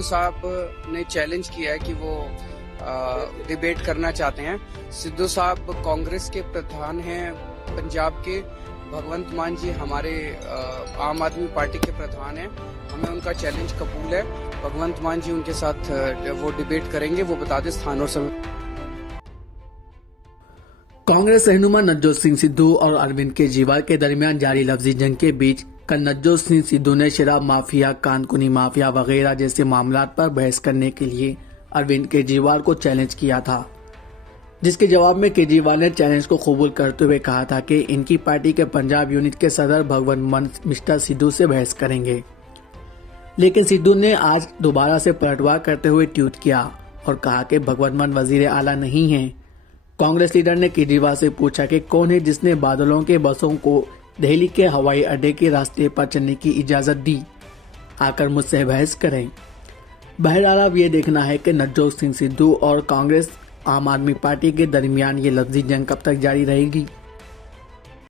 सिद्धू साहब ने चैलेंज किया है कि वो डिबेट करना चाहते हैं। सिद्धू साहब कांग्रेस के प्रधान हैं पंजाब के, भगवंत मान जी हमारे आम आदमी पार्टी के प्रधान हैं। हमें उनका चैलेंज कबूल है। भगवंत मान जी उनके साथ वो डिबेट करेंगे, वो बता दें स्थान और समय। कांग्रेस रहनुमा नवजोत सिंह सिद्धू और अरविंद केजरीवाल के दरमियान जारी लफ्जी जंग के बीच कल नवजोत सिंह सिद्धू ने शराब माफिया, कानकुनी माफिया वगैरह जैसे मामलात पर बहस करने के लिए अरविंद केजरीवाल को चैलेंज किया था, जिसके जवाब में केजरीवाल ने चैलेंज को कबूल करते हुए कहा था कि इनकी पार्टी के पंजाब यूनिट के सदर भगवंत मान मिस्टर सिद्धू से बहस करेंगे। लेकिन सिद्धू ने आज दोबारा से पलटवार करते हुए ट्वीट किया और कहा कि भगवंत मान वजीर आला नहीं है। कांग्रेस लीडर ने केजरीवाल से पूछा कि कौन है जिसने बादलों के बसों को दिल्ली के हवाई अड्डे के रास्ते पर चलने की इजाजत दी, आकर मुझसे बहस करें। बहरहाल अब ये देखना है कि नवजोत सिंह सिद्धू और कांग्रेस आम आदमी पार्टी के दरमियान ये लफ्जी जंग कब तक जारी रहेगी।